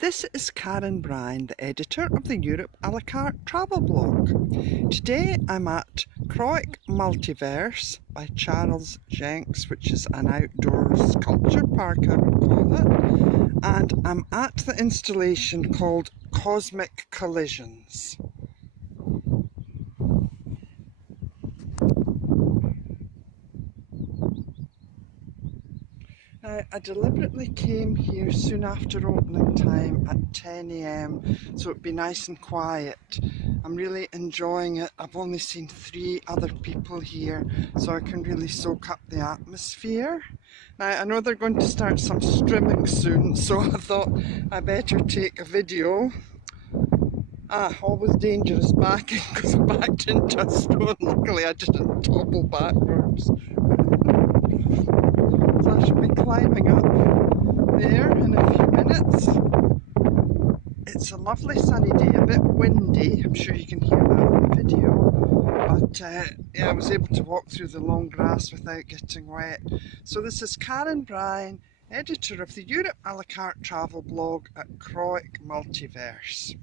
This is Karen Bryan, the editor of the Europe a la carte travel blog. Today I'm at Crawick Multiverse by Charles Jenks, which is an outdoor sculpture park, I would call it, and I'm at the installation called Cosmic Collisions. Now, I deliberately came here soon after opening time at 10 AM so it'd be nice and quiet. I'm really enjoying it. I've only seen 3 other people here, so I can really soak up the atmosphere. Now, I know they're going to start some streaming soon, so I thought I better take a video. Always dangerous backing because I backed into a stone. Luckily I didn't topple backwards. So I should be climbing up there in a few minutes. It's a lovely sunny day, a bit windy. I'm sure you can hear that in the video. But yeah, I was able to walk through the long grass without getting wet. So this is Karen Bryan, editor of the Europe a la carte travel blog at Crawick Multiverse.